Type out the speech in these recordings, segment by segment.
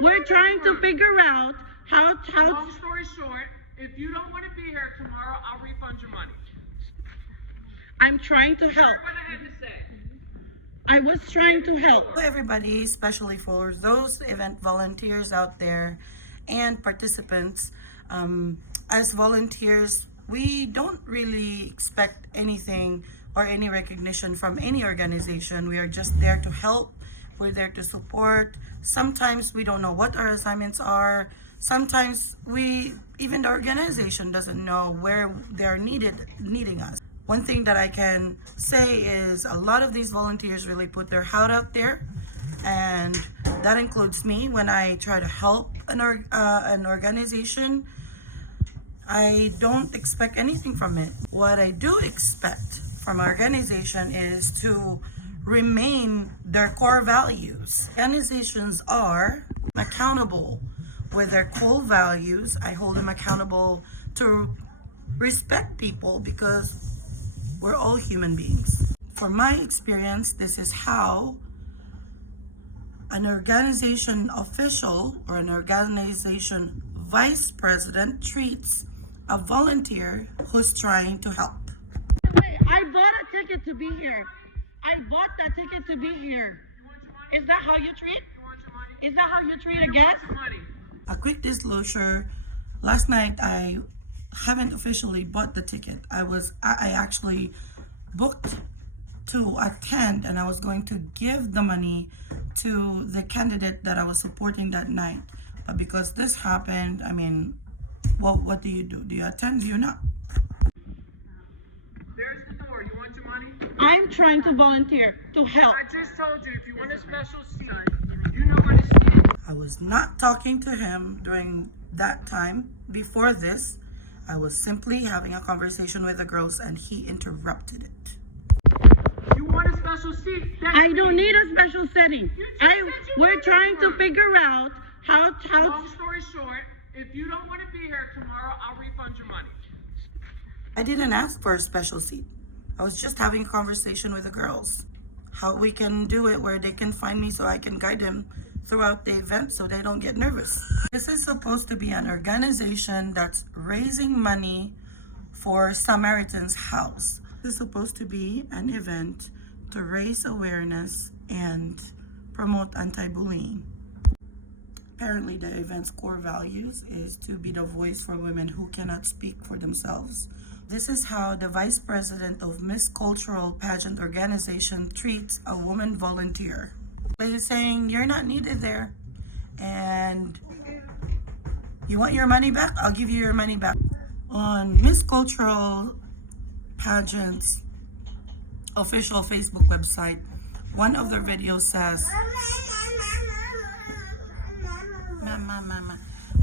we're trying to figure out how. Long story short, if you don't want to be here tomorrow, I'll refund your money. I'm trying to help. What I had to say. I was trying to help. Hello everybody, especially for those event volunteers out there and participants. As volunteers, we don't really expect anything or any recognition from any organization. We are just there to help. We're there to support. Sometimes we don't know what our assignments are. Sometimes even the organization doesn't know where they're needing us. One thing that I can say is a lot of these volunteers really put their heart out there, and that includes me. When I try to help an organization, I don't expect anything from it. What I do expect from our organization is to remain their core values. Organizations are accountable with their core values. I hold them accountable to respect people because we're all human beings. From my experience, this is how an organization official or an organization vice president treats a volunteer who's trying to help. Wait, I bought a ticket to be here. I bought that ticket to be here. Is that how you treat? Is that how you treat a guest? A quick disclosure, last night I haven't officially bought the ticket. I actually booked to attend, and I was going to give the money to the candidate that I was supporting that night. But because this happened, I mean, well, what do you do? Do you attend? Do you not? There's the door. You want your money? I'm trying to volunteer to help. I just told you, if you want a special seat, you know where to sit. I was not talking to him during that time. Before this, I was simply having a conversation with the girls, and he interrupted it. You want a special seat? I don't need a special setting. We're trying to figure out how. Long story short, if you don't want to be here tomorrow, I'll refund your money. I didn't ask for a special seat. I was just having a conversation with the girls. How we can do it where they can find me so I can guide them throughout the event so they don't get nervous. This is supposed to be an organization that's raising money for Samaritan's House. This is supposed to be an event to raise awareness and promote anti-bullying. Apparently the event's core values is to be the voice for women who cannot speak for themselves. This is how the vice president of Miss Cultural Pageant organization treats a woman volunteer. He's saying, you're not needed there, and you want your money back? I'll give you your money back. On Miss Cultural Pageant's official Facebook website, one of their videos says,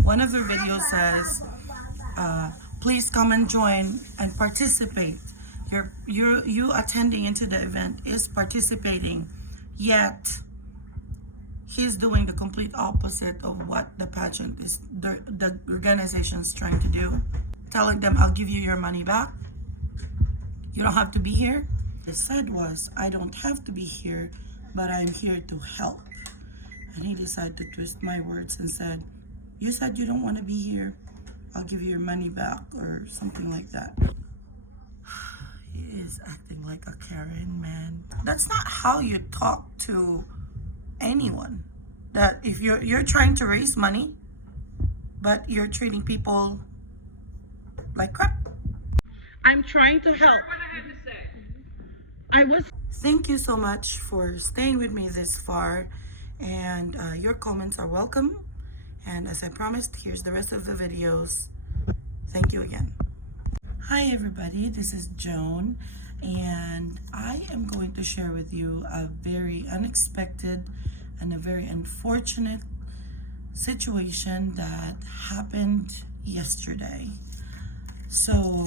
one of their videos says, please come and join and participate. You attending into the event is participating, yet he's doing the complete opposite of what the pageant is, the organization is trying to do. Telling them, I'll give you your money back. You don't have to be here. What he said was, I don't have to be here, but I'm here to help. And he decided to twist my words and said, you said you don't want to be here. I'll give you your money back, or something like that. He is acting like a Karen, man. That's not how you talk to anyone. That if you're trying to raise money, but you're treating people like crap. I'm trying to help. What I had to say. Thank you so much for staying with me this far, and your comments are welcome. And as I promised, here's the rest of the videos. Thank you again. Hi everybody, this is Joan, and I am going to share with you a very unexpected and a very unfortunate situation that happened yesterday. So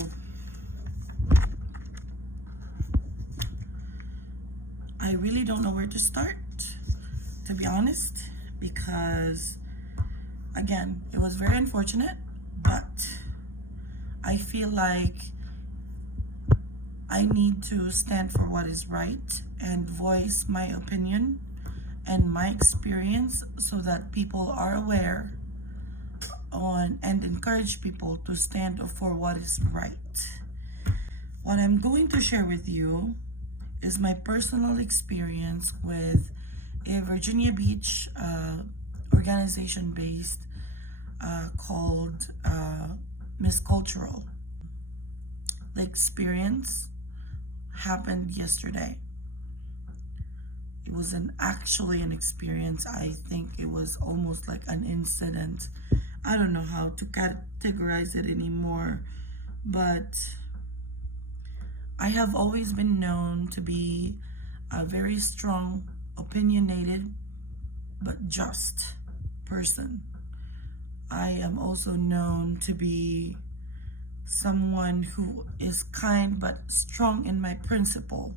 I really don't know where to start, to be honest, because again, it was very unfortunate, but I feel like I need to stand for what is right and voice my opinion and my experience so that people are aware on and encourage people to stand up for what is right. What I'm going to share with you is my personal experience with a Virginia Beach organization based called Miss Cultural. The experience happened yesterday. It was actually an experience. I think it was almost like an incident. I don't know how to categorize it anymore, but I have always been known to be a very strong, opinionated, but just person. I am also known to be someone who is kind but strong in my principle,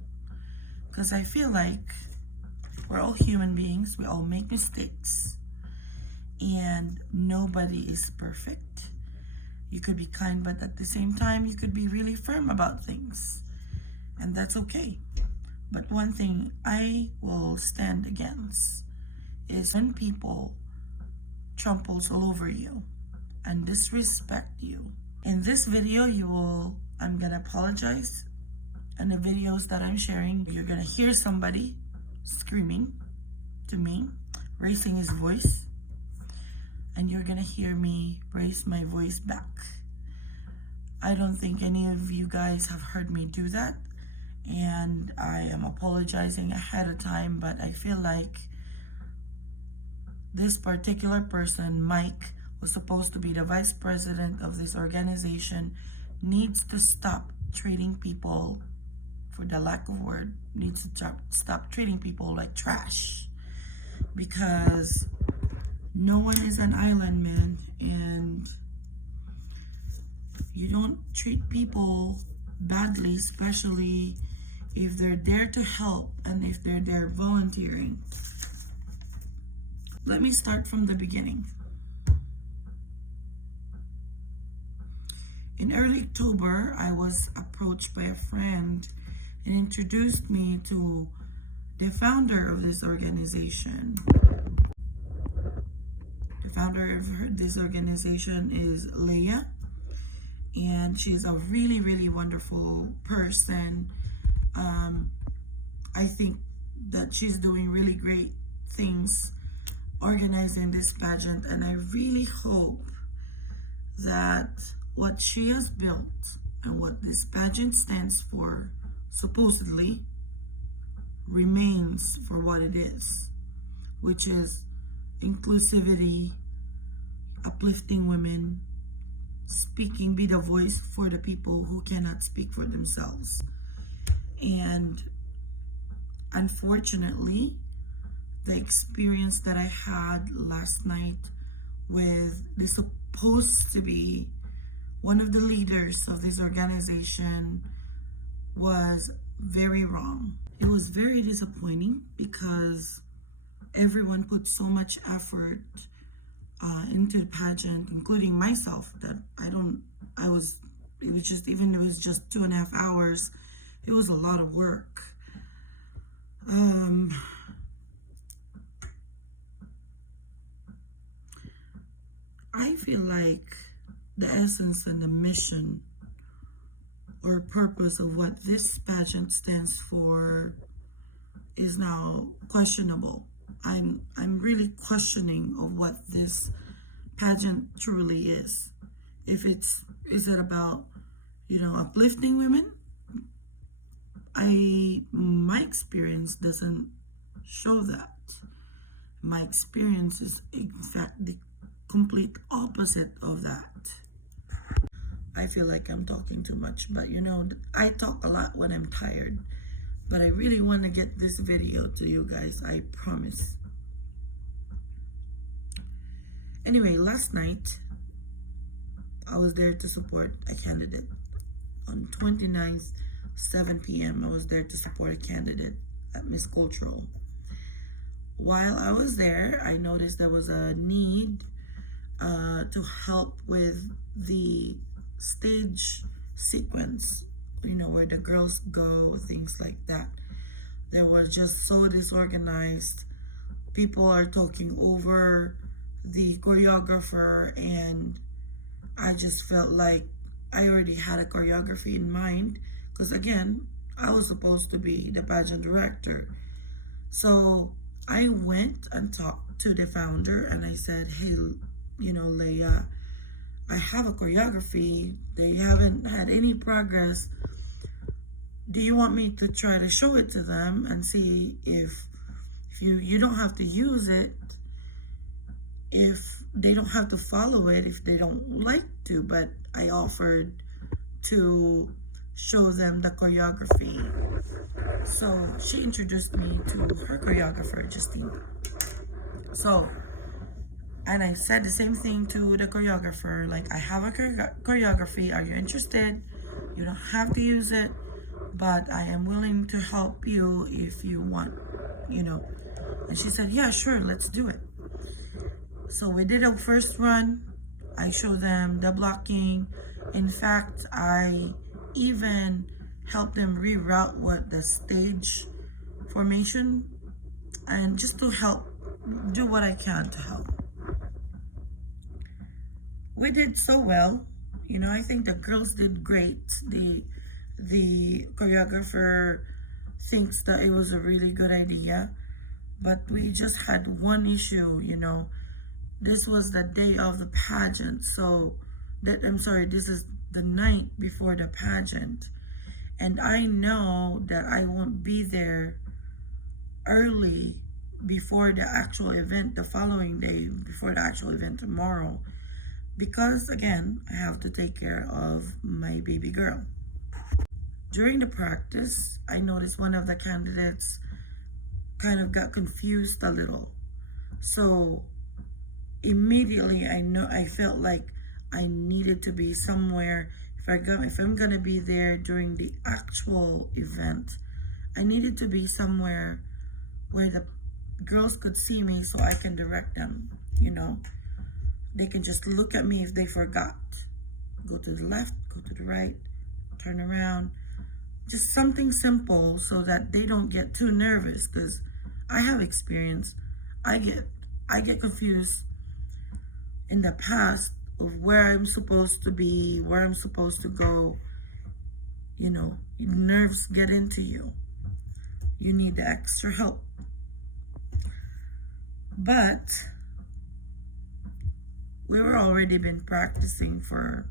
because I feel like we're all human beings, we all make mistakes, and nobody is perfect. You could be kind, but at the same time, you could be really firm about things, and that's okay. But one thing I will stand against is when people tramples all over you and disrespect you. In this video, I'm gonna apologize. In the videos that I'm sharing, you're gonna hear somebody screaming to me, raising his voice, and you're gonna hear me raise my voice back. I don't think any of you guys have heard me do that, and I am apologizing ahead of time, but I feel like this particular person, Mike, was supposed to be the vice president of this organization, needs to stop treating people, for the lack of word, needs to stop treating people like trash, because no one is an island, man, and you don't treat people badly, especially if they're there to help and if they're there volunteering. Let me start from the beginning. In early October, I was approached by a friend and introduced me to the founder of this organization. The founder of this organization is Leya, and she's a really, really wonderful person. I think that she's doing really great things organizing this pageant, and I really hope that what she has built and what this pageant stands for, supposedly, remains for what it is, which is inclusivity, uplifting women, be the voice for the people who cannot speak for themselves. And unfortunately, the experience that I had last night with the supposed to be one of the leaders of this organization was very wrong. It was very disappointing because everyone put so much effort into the pageant, including myself, that it was just 2.5 hours, it was a lot of work. I feel like the essence and the mission or purpose of what this pageant stands for is now questionable. I'm really questioning of what this pageant truly is. Is it about, uplifting women? My experience doesn't show that. My experience is in fact the complete opposite of that. I feel like I'm talking too much, but I talk a lot when I'm tired. But I really want to get this video to you guys, I promise. Anyway, last night, I was there to support a candidate. On 29th, 7 p.m., I was there to support a candidate at Miss Cultural. While I was there, I noticed there was a need to help with the stage sequence, where the girls go, things like that. They were just so disorganized. people are talking over the choreographer, and I just felt like I already had a choreography in mind because, again, I was supposed to be the pageant director. So I went and talked to the founder and I said, hey, Leya, I have a choreography. They haven't had any progress. Do you want me to try to show it to them and see if you don't have to use it, if they don't have to follow it, if they don't like to, but I offered to show them the choreography. So she introduced me to her choreographer, Justine. So, and I said the same thing to the choreographer, like, I have a choreography, are you interested? You don't have to use it, but I am willing to help you if you want, And she said, yeah, sure, let's do it. So we did a first run. I showed them the blocking. In fact, I even helped them reroute what the stage formation, and just to help do what I can to help. We did so well. I think the girls did great. The choreographer thinks that it was a really good idea, but we just had one issue. This was the day of the pageant, this is the night before the pageant, and I know that I won't be there early before the actual event the following day, before the actual event tomorrow, because again, I have to take care of my baby girl. During the practice, I noticed one of the candidates kind of got confused a little. So immediately I felt like I needed to be somewhere. If I'm gonna be there during the actual event, I needed to be somewhere where the girls could see me so I can direct them. They can just look at me if they forgot. Go to the left, go to the right, turn around. Just something simple so that they don't get too nervous, because I have experience. I get confused in the past of where I'm supposed to be, where I'm supposed to go. Nerves get into you. You need the extra help. But we were already been practicing for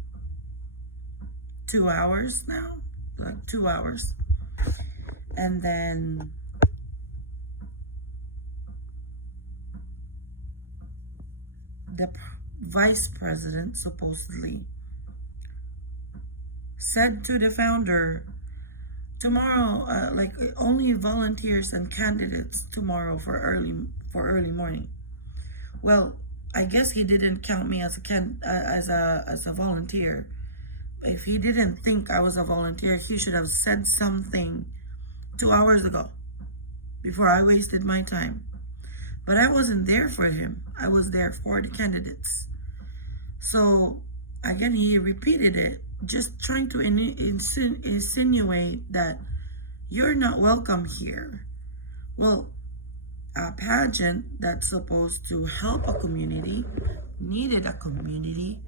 2 hours now, like 2 hours. And then the vice president supposedly said to the founder, tomorrow, only volunteers and candidates tomorrow for early morning. Well, I guess he didn't count me as a volunteer. If he didn't think I was a volunteer, he should have said something 2 hours ago before I wasted my time. But I wasn't there for him. I was there for the candidates. So again, he repeated it, just trying to insinuate that you're not welcome here. Well, a pageant that's supposed to help a community needed a community.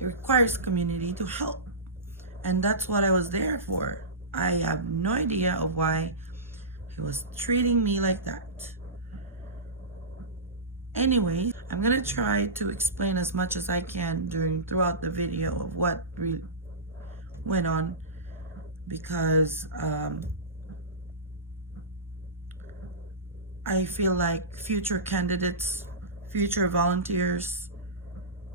It requires community to help. And that's what I was there for. I have no idea of why he was treating me like that. Anyway, I'm gonna try to explain as much as I can throughout the video of what really went on, because I feel like future candidates, future volunteers,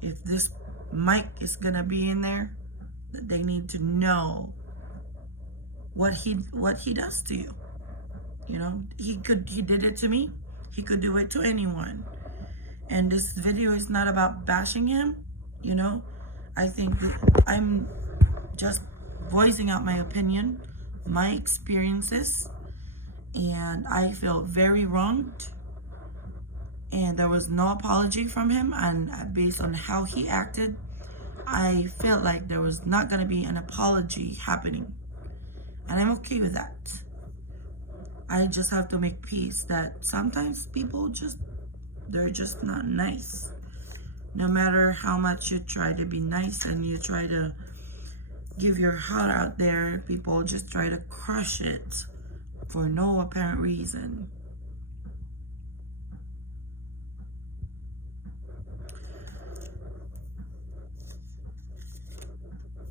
if this mic is gonna be in there, that they need to know what he does to you. He did it to me. He could do it to anyone. And this video is not about bashing him. I think that I'm just voicing out my opinion, my experiences, and I felt very wronged. And there was no apology from him, and based on how he acted, I felt like there was not going to be an apology happening. And I'm okay with that. I just have to make peace that sometimes people they're just not nice. No matter how much you try to be nice and you try to give your heart out there, people just try to crush it for no apparent reason.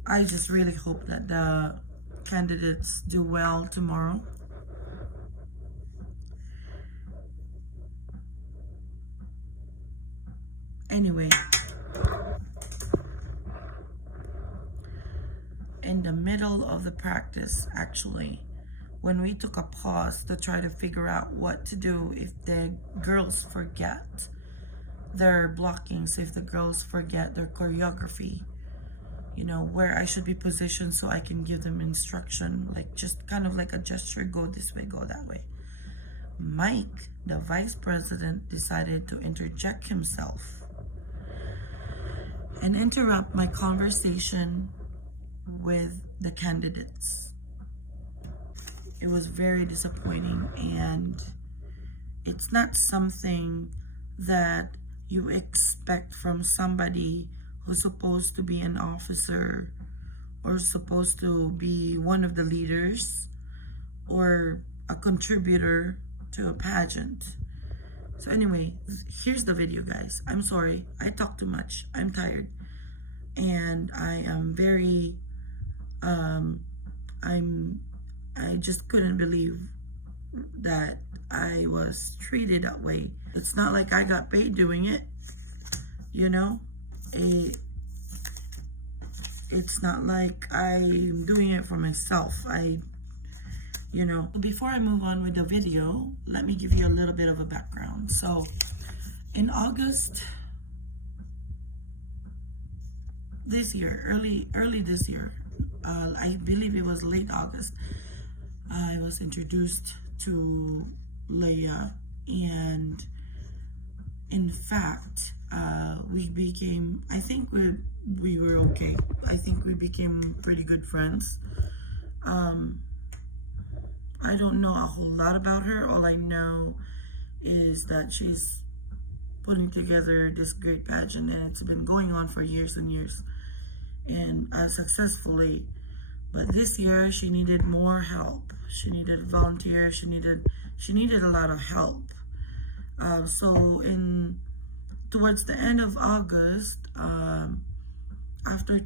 I just really hope that the candidates do well tomorrow. Anyway, in the middle of the practice, actually, when we took a pause to try to figure out what to do if the girls forget their blockings, if the girls forget their choreography, you know, where I should be positioned so I can give them instruction, like just kind of like a gesture, go this way, go that way. Mike, the vice president, decided to interject himself and interrupt my conversation with the candidates. It was very disappointing, and it's not something that you expect from somebody who's supposed to be an officer or supposed to be one of the leaders or a contributor to a pageant. So anyway, here's the video, guys. I'm sorry, I talk too much. I'm tired, and I am very I just couldn't believe that I was treated that way. It's not like I got paid doing it, you know. It's not like I'm doing it for myself. You know, before I move on with the video, let me give you a little bit of a background. So in August this year, early this year, I believe it was late August, I was introduced to Leya, and in fact, we became, I think we were okay. I think we became pretty good friends. I don't know a whole lot about her. All I know is that she's putting together this great pageant, and it's been going on for years and years, and successfully. But this year she needed more help. She needed volunteers. She needed a lot of help. So towards the end of August, after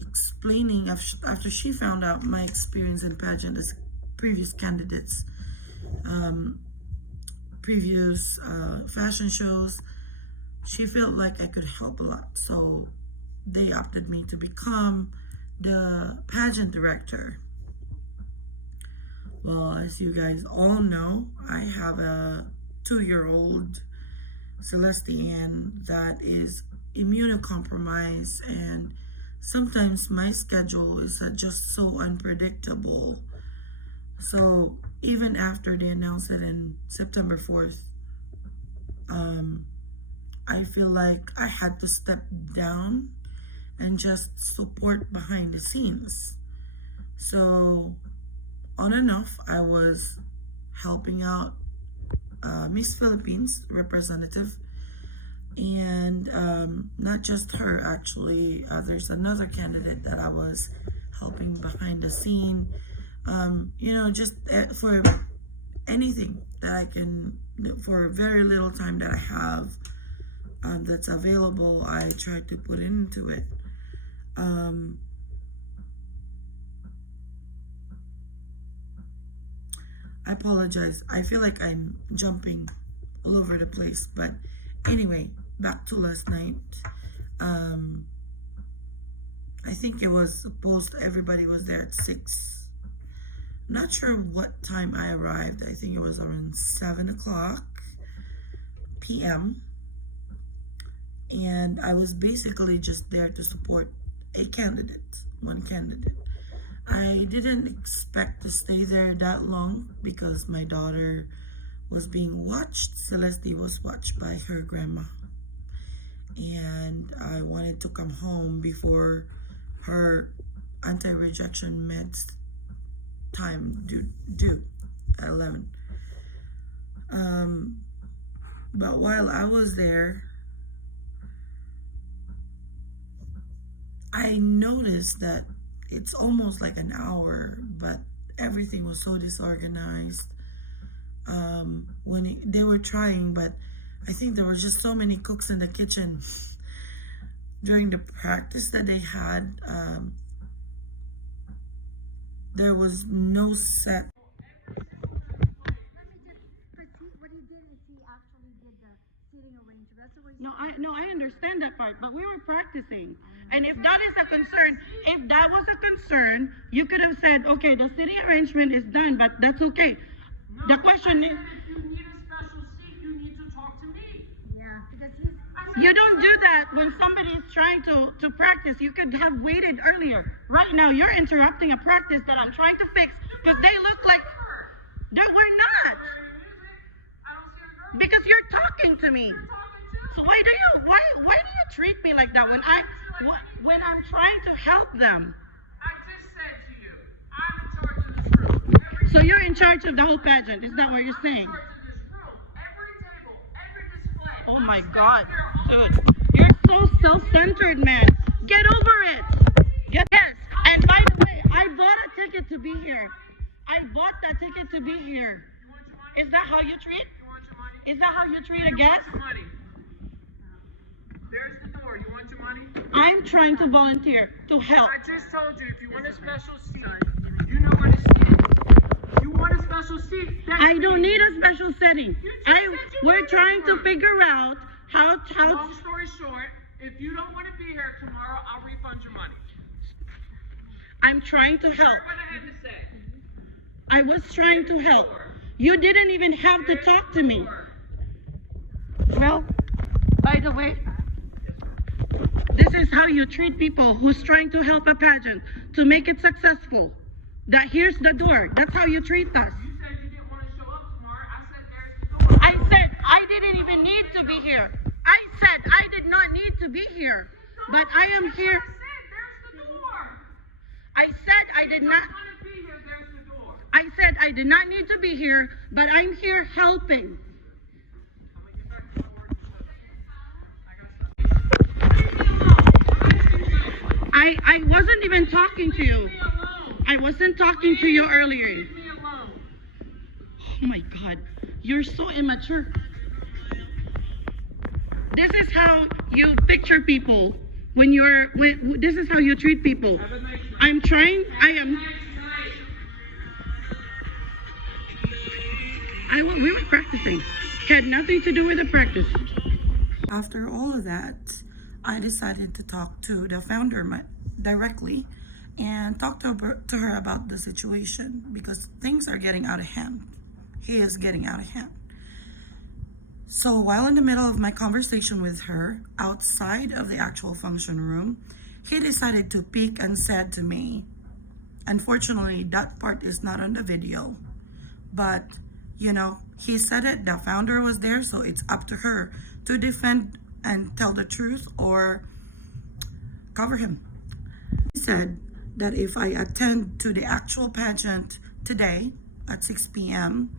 explaining, after she found out my experience in pageant as previous candidates, previous fashion shows, she felt like I could help a lot. So they opted me to become the pageant director. Well, as you guys all know, I have a 2-year-old Celestian that is immunocompromised, and sometimes my schedule is just so unpredictable. So even after they announced it in September 4th, I feel like I had to step down and just support behind the scenes. So on and off, I was helping out Miss Philippines representative, and not just her, actually. There's another candidate that I was helping behind the scene. You know, just for anything that I can, for very little time that I have that's available, I try to put into it. I apologize. I feel like I'm jumping all over the place, but anyway, back to last night. I think it was supposed everybody was there at 6. Not sure what time I arrived. I think it was around 7:00 p.m. And I was basically just there to support one candidate. I didn't expect to stay there that long because my daughter was being watched. Celeste was watched by her grandma. And I wanted to come home before her anti-rejection meds time due. at 11. But while I was there, I noticed that it's almost like an hour, but everything was so disorganized. They were trying, but I think there were just so many cooks in the kitchen during the practice that they had. There was no set. No, I understand that part, but we were practicing. And if that is a concern, if that was a concern, you could have said, okay, the seating arrangement is done, but that's okay. The question is, If you need a special seat, you need to talk to me. Yeah, because he's. you don't do that when somebody is trying to practice. You could have waited earlier. Right now, you're interrupting a practice that I'm trying to fix because they look like we're not. I don't see a girl. Because you're talking to me. You're talking too. So why do you treat me like that when I'm trying to help them? I just said to you, I'm in charge of this room. So you're in charge of the whole pageant. Is that what you're saying? I'm in charge of this room. Every table, every display. Oh my I'm God, standing dude, you're so self-centered, man. Get over it. Yes. And by the way, I bought a ticket to be here. I bought that ticket to be here. You want your money? Is that how you treat? You want your money? Is that how you treat a You guest? want your money? There's the door. You want your money? I'm trying to volunteer to help. I just told you, if you want a special seat, you know where to sit. You want a special seat? I don't need a special setting. said you We're wanted trying to one. figure out how. Long story short, if you don't want to be here tomorrow, I'll refund your money. I'm trying to help. Heard what I had to say. I was trying to help. You didn't even have to talk to me. Well, by the way, this is how you treat people who's trying to help a pageant to make it successful. That here's the door. That's how you treat us. You said you didn't want to show up tomorrow. I said there's the door. I said I didn't even need to be here. I said I did not need to be here. But I am here. I said there's the door. I said I did not. If you want to be here, there's the door. I said I did not need to be here, but I'm here helping. I wasn't even talking to you. I wasn't talking to you earlier. Leave me alone. Oh my God, you're so immature. This is how you picture people this is how you treat people. We were practicing. Had nothing to do with the practice. After all of that, I decided to talk to the founder directly and talk to her about the situation because things are getting out of hand. He is getting out of hand. So while in the middle of my conversation with her, outside of the actual function room, he decided to peek and said to me, unfortunately, that part is not on the video, but he said it, the founder was there, so it's up to her to defend and tell the truth or cover him. He said that if I attend to the actual pageant today at 6 p.m.,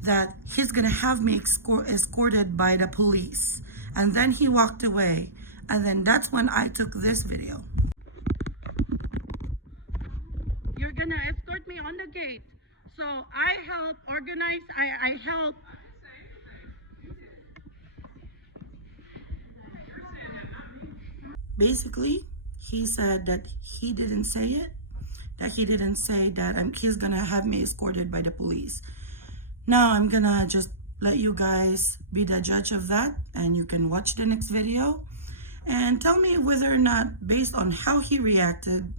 that he's gonna have me escorted by the police. And then he walked away, and then that's when I took this video. You're gonna escort me on the gate. So I help organize, I help. Basically, he said that he didn't say it, that he didn't say that he's gonna have me escorted by the police. Now I'm gonna just let you guys be the judge of that, and you can watch the next video and tell me whether or not, based on how he reacted,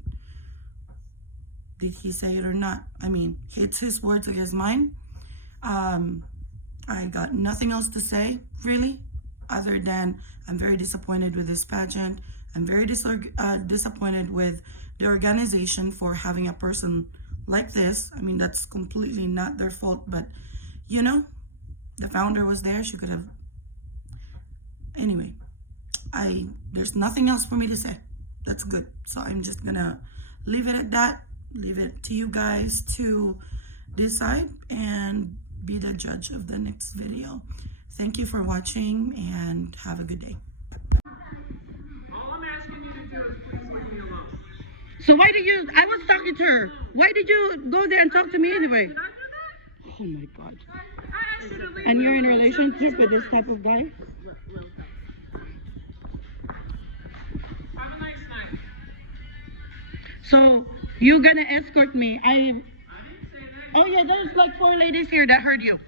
did he say it or not. I mean, it's his words against mine. I got nothing else to say, really, other than I'm very disappointed with this pageant. I'm very disappointed with the organization for having a person like this. I mean, that's completely not their fault, but the founder was there. She could have. Anyway, there's nothing else for me to say. That's good. So I'm just gonna leave it at that. Leave it to you guys to decide and be the judge of the next video. Thank you for watching and have a good day. All I'm asking you to do is please leave me alone. So why did you, I was talking to her. Why did you go there and talk to me anyway? Did I do that? Oh my God. I asked you to leave And me you're in a alone. relationship with this type of guy? Have a nice night. So you're gonna escort me. I didn't say that. Oh yeah, there's like 4 ladies here that heard you.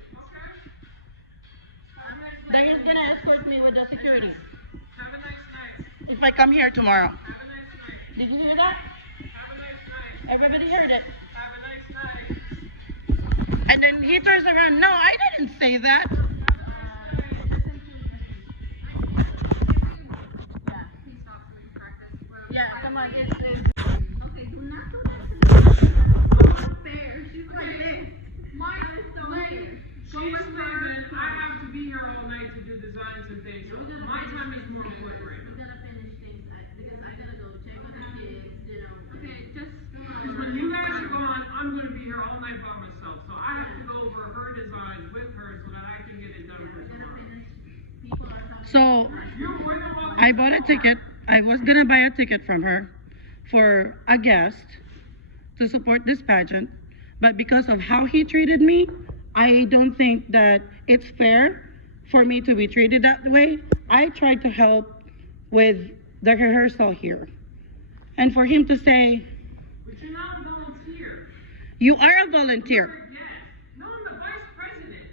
That he's gonna escort me with the security Have a nice night. if I come here tomorrow. Have a nice night. Did you hear that? Have a nice night. Everybody heard it. Have a nice night. And then he turns around. No, I didn't say that. Yeah, come on. Okay, do not do that to me. Not fair. She's like this. My That is so lady, unfair. she's leaving. I have to be here all night to do designs and things. So my time is more important right now. We're gonna finish things because I gotta go check on the kids, you know. Okay, just Because when you guys are gone, I'm going to be here all night by myself. So I have to go over her designs with her so that I can get it done for tomorrow. people are coming. So You're more than welcome. I bought a ticket. I was gonna buy a ticket from her for a guest to support this pageant, but because of how he treated me, I don't think that it's fair for me to be treated that way. I tried to help with the rehearsal here, and for him to say, But you're not a volunteer. "You are a volunteer." You're a guest. No, I'm the vice president.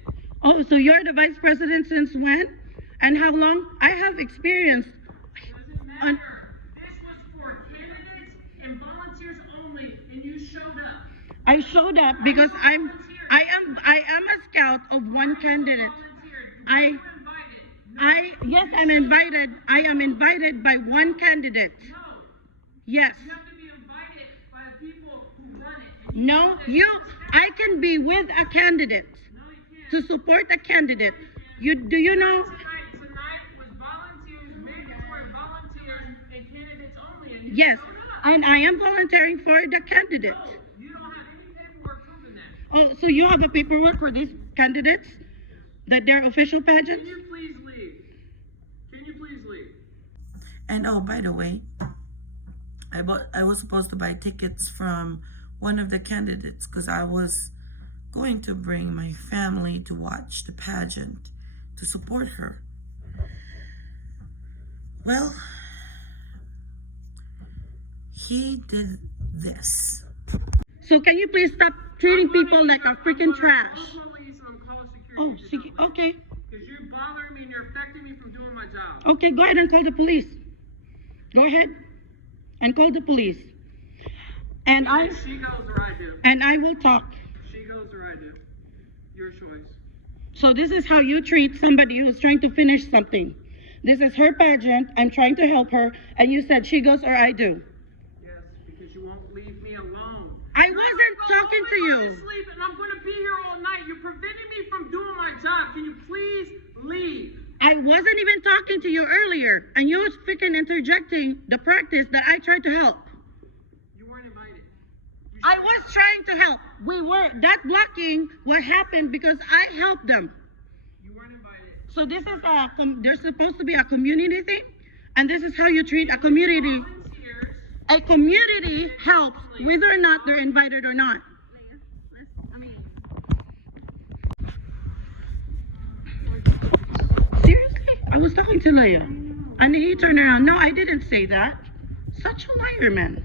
Oh, so you're the vice president since when? And how long? I have experience. Doesn't matter. This was for candidates and volunteers only, and you showed up. I showed up because I am a scout of one candidate. Volunteered. Yes, I'm invited. I am invited by one candidate. No, Yes. you have to be invited by the people who run it. No, I can be with a candidate No, you can't. to support a candidate. Do you know? Tonight was volunteers, mandatory volunteers, and candidates only. And you Yes, showed up. and I am volunteering for the candidate. No, you don't have any paperwork proving that. Oh, so you have a paperwork for these candidates? That they're official Can pageants? you please leave? Can you please leave? And oh, by the way, I was supposed to buy tickets from one of the candidates because I was going to bring my family to watch the pageant to support her. Well, he did this. So can you please stop treating people like a freaking trash? Call police and call security. Oh, okay. Because you're bothering me and you're affecting me from doing my job. Okay, go ahead and call the police. Go ahead and call the police. And She goes or I do. I will talk. She goes or I do. Your choice. So this is how you treat somebody who's trying to finish something. This is her pageant. I'm trying to help her, and you said she goes or I do. Yes, because you won't leave me alone. I wasn't talking to you. Sleep, and I'm going to be here all night. You're preventing me from doing my job. Can you please leave? I wasn't even talking to you earlier, and you was freaking interjecting the practice that I tried to help. You weren't invited. I was trying to help. That blocking what happened because I helped them. You weren't invited. So this is there's supposed to be a community thing, and this is how you treat a community. Volunteers. A community helps whether or not they're invited or not. Seriously? I was talking to Leia, and he turned around. No, I didn't say that. Such a liar, man.